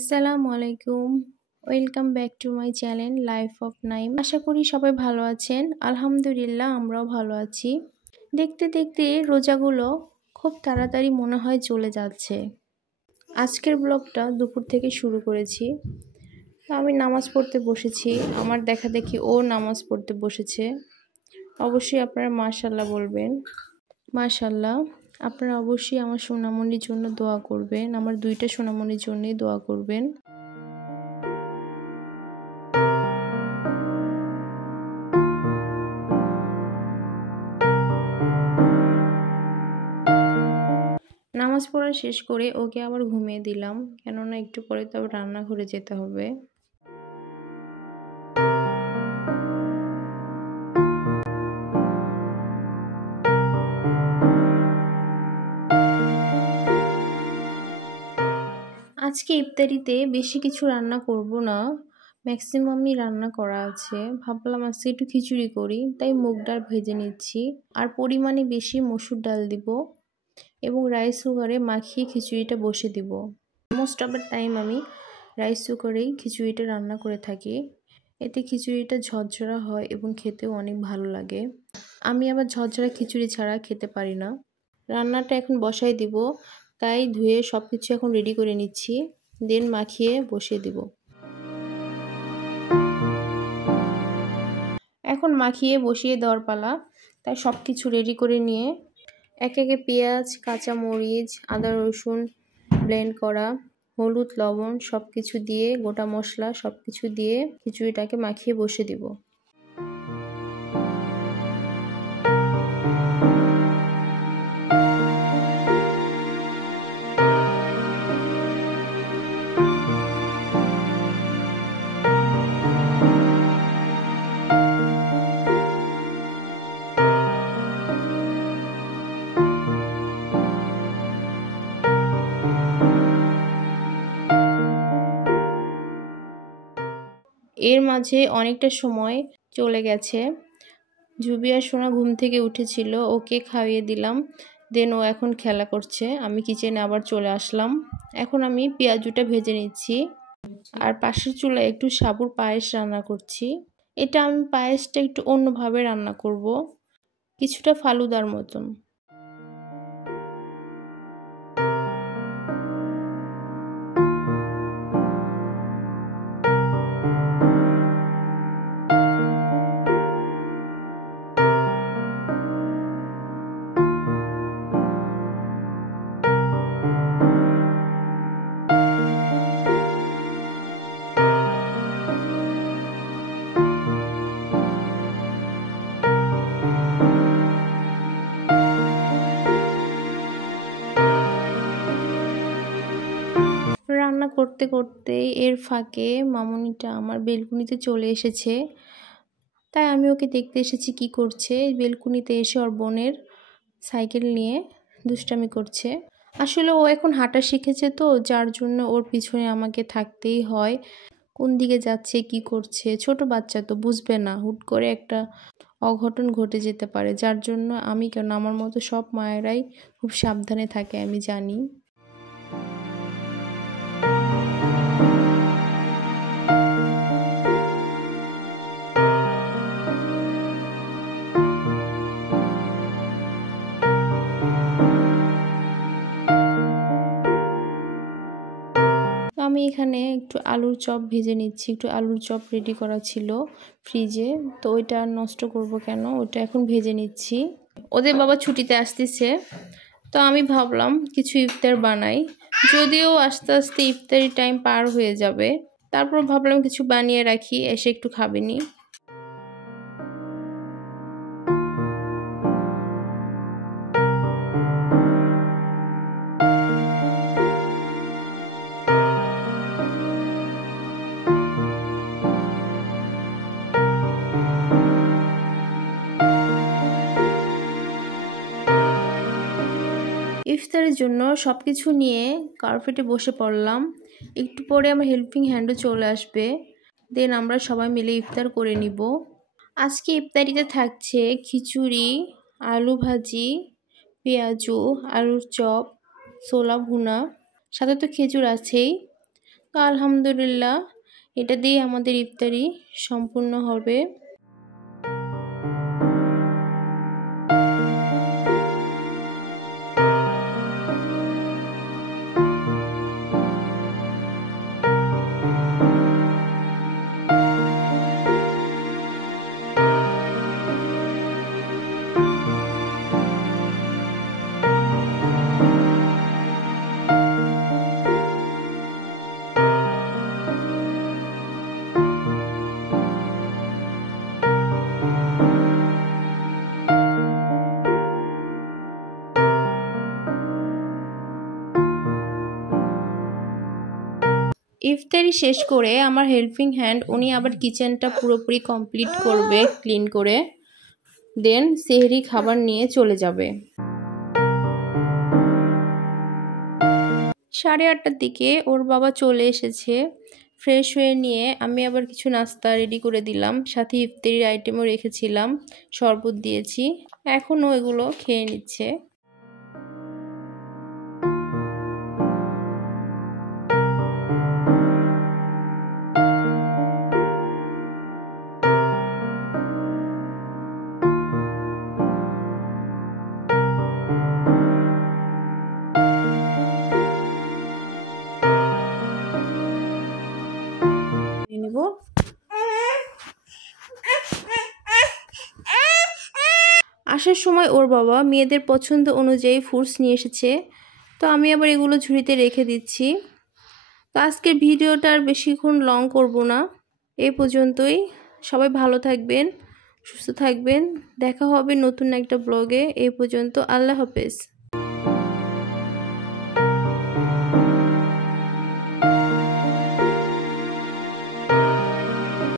আসসালামু আলাইকুম। Welcome back to my channel life of Naim. আশা করি সবাই ভালো আছেন। আলহামদুলিল্লাহ আমরাও ভালো আছি। দেখতে দেখতে রোজাগুলো খুব তাড়াতাড়ি মনে হয় চলে যাচ্ছে। আজকের ব্লগটা দুপুর থেকে শুরু করেছি। আমি নামাজ পড়তে বসেছি। আমার দেখা দেখি ও নামাজ পড়তে বসেছে। অবশ্যই আপনারা মাশাআল্লাহ বলবেন। মাশাআল্লাহ। আপনারা অবশ্যই আমার সোনামণির জন্য দোয়া করবেন। আমার দুইটা সোনামণির জন্যই দোয়া করবেন। নামাজ পড়া শেষ করে ওকে আবার ঘুমিয়ে দিলাম, কেননা একটু পরে তো আবার রান্নাঘরে যেতে হবে। আজকে ইফতারিতে বেশি কিছু রান্না করব না, ম্যাক্সিমামই রান্না করা আছে। ভাবলাম আজকে একটু খিচুড়ি করি, তাই মুগ ডাল ভেজে নিচ্ছি। আর পরিমাণে বেশি মসুর ডাল দিব এবং রাইস কুকারে মাখিয়ে খিচুড়িটা বসে দিব। মোস্ট অফ দ্য টাইম আমি রাইস কুকারেই খিচুড়িটা রান্না করে থাকি। এতে খিচুড়িটা ঝরঝরা হয় এবং খেতেও অনেক ভালো লাগে। আমি আবার ঝরঝরা খিচুড়ি ছাড়া খেতে পারি না। রান্নাটা এখন বসাই দিব, তাই ধুয়ে সব কিছু এখন রেডি করে নিচ্ছি, দেন মাখিয়ে বসিয়ে দিব। এখন মাখিয়ে বসিয়ে দেওয়ার পালা, তাই সব কিছু রেডি করে নিয়ে এক একে পেঁয়াজ, কাঁচা মরিচ, আদা রসুন ব্লেন্ড করা, হলুদ লবণ সব কিছু দিয়ে, গোটা মশলা সব কিছু দিয়ে খিচুড়িটাকে মাখিয়ে বসিয়ে দিব। এর মাঝে অনেকটা সময় চলে গেছে। জুবিয়া সোনা ঘুম থেকে উঠেছিল, ওকে খাইয়ে দিলাম, দেন ও এখন খেলা করছে। আমি কিচেনে আবার চলে আসলাম। এখন আমি পেঁয়াজুটা ভেজে নিচ্ছি আর পাশের চুলায় একটু সাবুর পায়েস রান্না করছি। এটা আমি পায়েসটা একটু অন্যভাবে রান্না করব, কিছুটা ফালুদার মতন। রান্না করতে করতে এর ফাঁকে মামুনিটা আমার বেলকুনিতে চলে এসেছে, তাই আমি ওকে দেখতে এসেছি কি করছে। বেলকুনিতে এসে ওর বোনের সাইকেল নিয়ে দুষ্টামি করছে। আসলে ও এখন হাঁটা শিখেছে, তো যার জন্য ওর পিছনে আমাকে থাকতেই হয়। কোন দিকে যাচ্ছে কি করছে, ছোট বাচ্চা তো বুঝবে না, হুট করে একটা অঘটন ঘটে যেতে পারে। যার জন্য আমি কেন, আমার মতো সব মায়েরাই খুব সাবধানে থাকে, আমি জানি। আমি এখানে একটু আলুর চপ ভেজে নিচ্ছি। একটু আলুর চপ রেডি করা ছিল ফ্রিজে, তো ওইটা নষ্ট করব কেন, ওইটা এখন ভেজে নিচ্ছি। ওদের বাবা ছুটিতে আসতেছে, তো আমি ভাবলাম কিছু ইফতার বানাই। যদিও আস্তে আস্তে ইফতারি টাইম পার হয়ে যাবে, তারপর ভাবলাম কিছু বানিয়ে রাখি, এসে একটু খাবেনি। ইফতারের জন্য সব কিছু নিয়ে কার্পেটে বসে পড়লাম। একটু পরে আমার হেল্পিং হ্যান্ডও চলে আসবে, দেন আমরা সবাই মিলে ইফতার করে নিব। আজকে ইফতারিতে থাকছে খিচুড়ি, আলু ভাজি, পেঁয়াজু, আলুর চপ, ছোলা ভুনা, সাথে তো খেজুর আছেই। তো আলহামদুলিল্লাহ এটা দিয়ে আমাদের ইফতারি সম্পূর্ণ হবে। ইফতারি শেষ করে আমার হেল্পিং হ্যান্ড উনি আবার কিচেনটা পুরোপুরি কমপ্লিট করবে ক্লিন করে, দেন সেহরি খাবার নিয়ে চলে যাবে। 8:30টার দিকে ওর বাবা চলে এসেছে। ফ্রেশ হয়ে নিয়ে আমি আবার কিছু নাস্তা রেডি করে দিলাম, সাথে ইফতারির আইটেমও রেখেছিলাম, শরবত দিয়েছি। এখনও এগুলো খেয়ে নিচ্ছে। আসার সময় ওর বাবা মেয়েদের পছন্দ অনুযায়ী ফ্রুটস নিয়ে এসেছে, তো আমি আবার এগুলো ঝুড়িতে রেখে দিচ্ছি। তো আজকের ভিডিওটা আর বেশিক্ষণ লং করব না, এই পর্যন্তই। সবাই ভালো থাকবেন, সুস্থ থাকবেন, দেখা হবে নতুন একটা ব্লগে। এই পর্যন্ত, আল্লাহ হাফেজ।